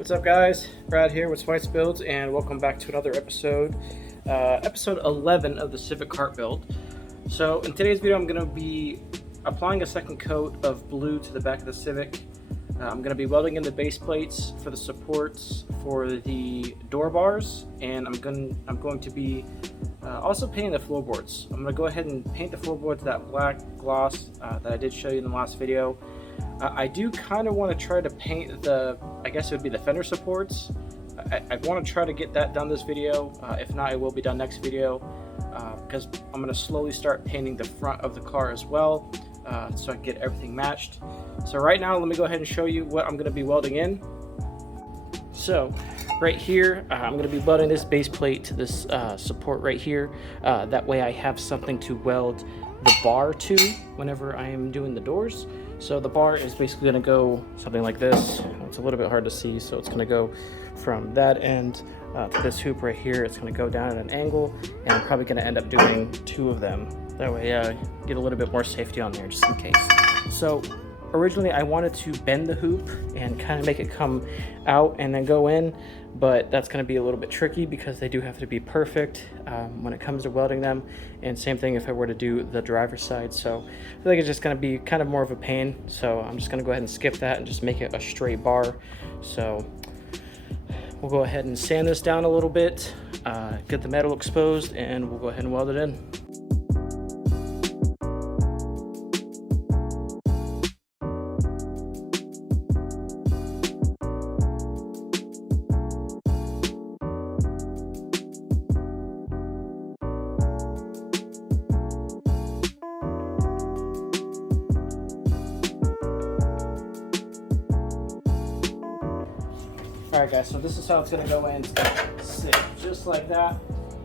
What's up, guys? Brad here with Spice Builds, and welcome back to another episode, episode 11 of the Civic Kart build. So in today's video, I'm going to be applying a second coat of blue to the back of the Civic. I'm going to be welding in the base plates for the supports for the door bars, and I'm going to be also painting the floorboards. I'm going to go ahead and paint the floorboards that black gloss that I did show you in the last video. I do kind of want to try to paint I guess it would be the fender supports. I want to try to get that done this video. If not, it will be done next video because I'm going to slowly start painting the front of the car as well so I can get everything matched. So right now, let me go ahead and show you what I'm going to be welding in. So right here, I'm going to be welding this base plate to this support right here. That way I have something to weld the bar to whenever I am doing the doors. So the bar is basically going to go something like this. It's a little bit hard to see, so it's going to go from that end to this hoop right here. It's going to go down at an angle, and I'm probably going to end up doing two of them. That way get a little bit more safety on there just in case. So originally I wanted to bend the hoop and kind of make it come out and then go in, but that's going to be a little bit tricky because they do have to be perfect when it comes to welding them, and same thing if I were to do the driver's side. So I feel like it's just going to be kind of more of a pain, so I'm just going to go ahead and skip that and just make it a straight bar. So we'll go ahead and sand this down a little bit, get the metal exposed, and we'll go ahead and weld it in. Alright guys, so this is how it's going to go in. It's going to sit just like that.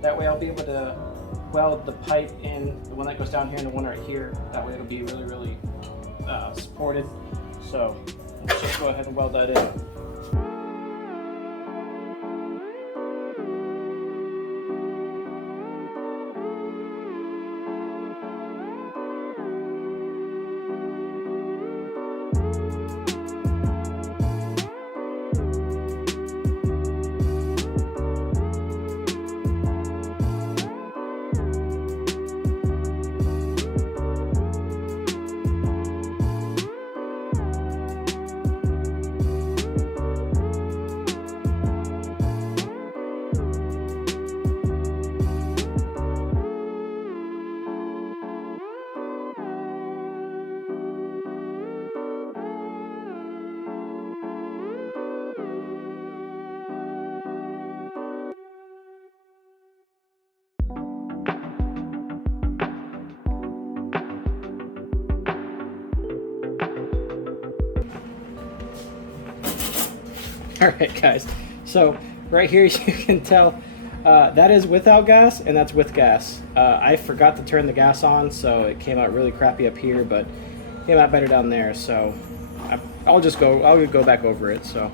That way I'll be able to weld the pipe in, the one that goes down here and the one right here. That way it'll be really supported. So let's just go ahead and weld that in. Alright guys, so right here you can tell that is without gas and that's with gas. I forgot to turn the gas on, so it came out really crappy up here, but it came out better down there. So I'll go back over it. So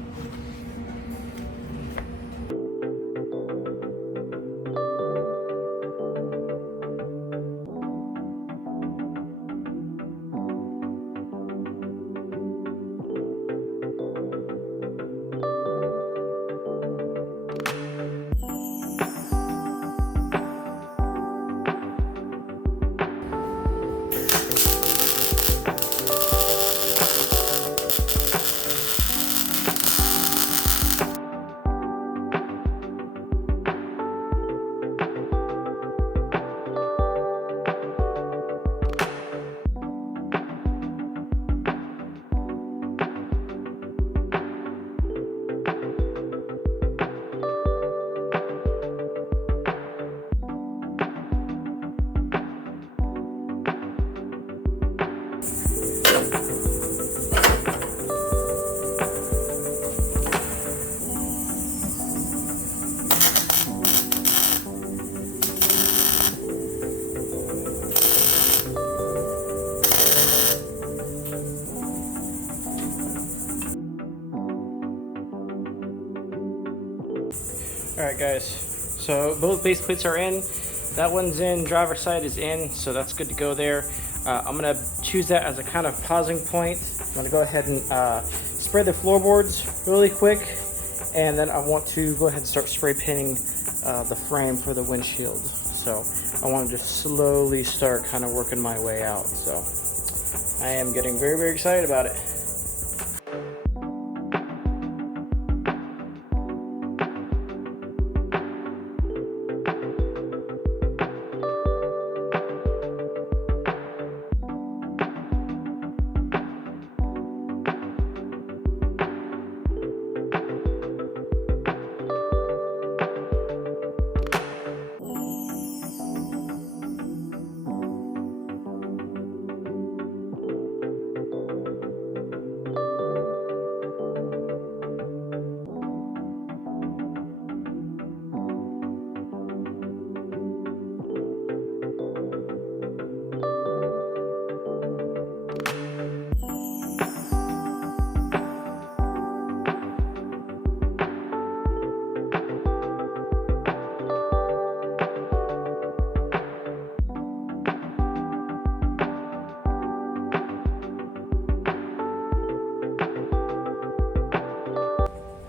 alright guys, so both base plates are in. That one's in, driver's side is in, so that's good to go there. I'm going to choose that as a kind of pausing point. I'm going to go ahead and spray the floorboards really quick And then I want to go ahead and start spray painting the frame for the windshield. So I want to just slowly start kind of working my way out. So I am getting very, very excited about it.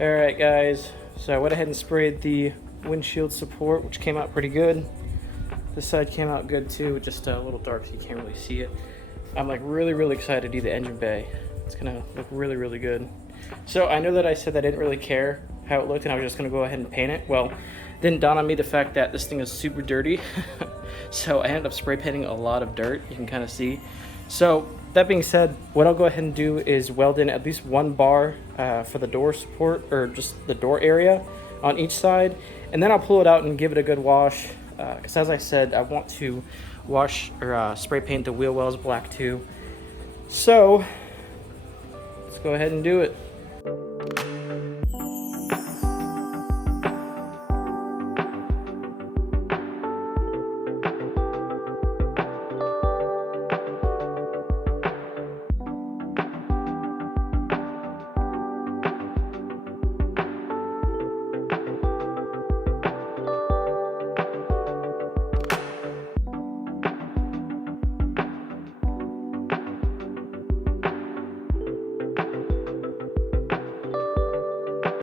Alright guys, so I went ahead and sprayed the windshield support, which came out pretty good. This side came out good too, just a little dark so you can't really see it. I'm like really excited to do the engine bay. It's gonna look really good. So I know that I said I didn't really care how it looked and I was just gonna go ahead and paint it. Well, then dawned on me the fact that this thing is super dirty. So I ended up spray painting a lot of dirt, you can kind of see. So that being said, what I'll go ahead and do is weld in at least one bar for the door support, or just the door area on each side, and then I'll pull it out and give it a good wash, because as I said, I want to wash or spray paint the wheel wells black too. So let's go ahead and do it.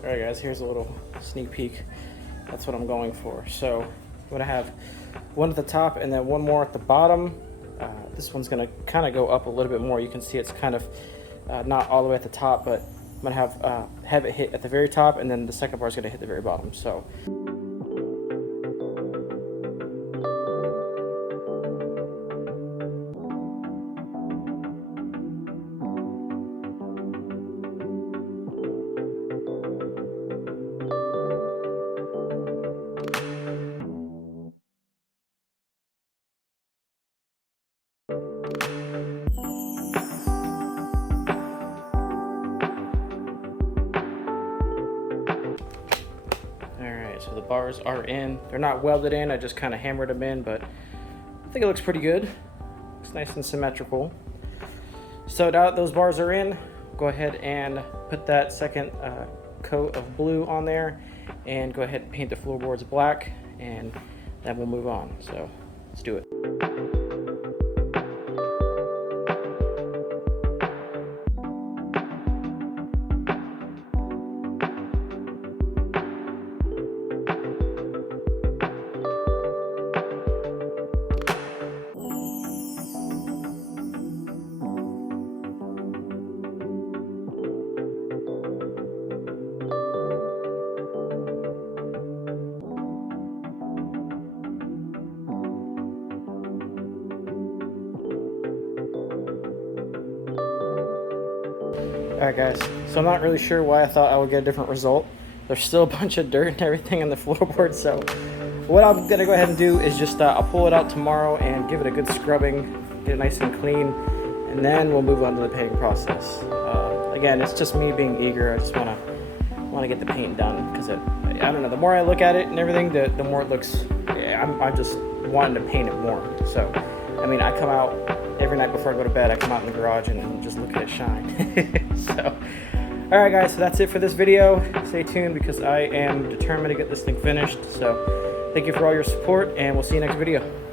Alright guys, here's a little sneak peek. That's what I'm going for. So I'm going to have one at the top and then one more at the bottom. This one's going to kind of go up a little bit more. You can see it's kind of not all the way at the top, but I'm going to have it hit at the very top, and then the second bar is going to hit the very bottom. So so the bars are in. They're not welded in, I just kind of hammered them in, but I think it looks pretty good. Looks nice and symmetrical. So now that those bars are in, go ahead and put that second coat of blue on there and go ahead and paint the floorboards black, and then we'll move on. So let's do it. Alright guys, so I'm not really sure why I thought I would get a different result. There's still a bunch of dirt and everything on the floorboard, so what I'm going to go ahead and do is just I'll pull it out tomorrow and give it a good scrubbing, get it nice and clean, and then we'll move on to the painting process. Again, it's just me being eager. I just want to get the paint done, because I don't know, the more I look at it and everything, the more it looks, I'm just wanting to paint it more. So I mean, I come out every night before I go to bed, I come out in the garage and just look at it shine. So, alright guys, so that's it for this video. Stay tuned because I am determined to get this thing finished. So, thank you for all your support, and we'll see you next video.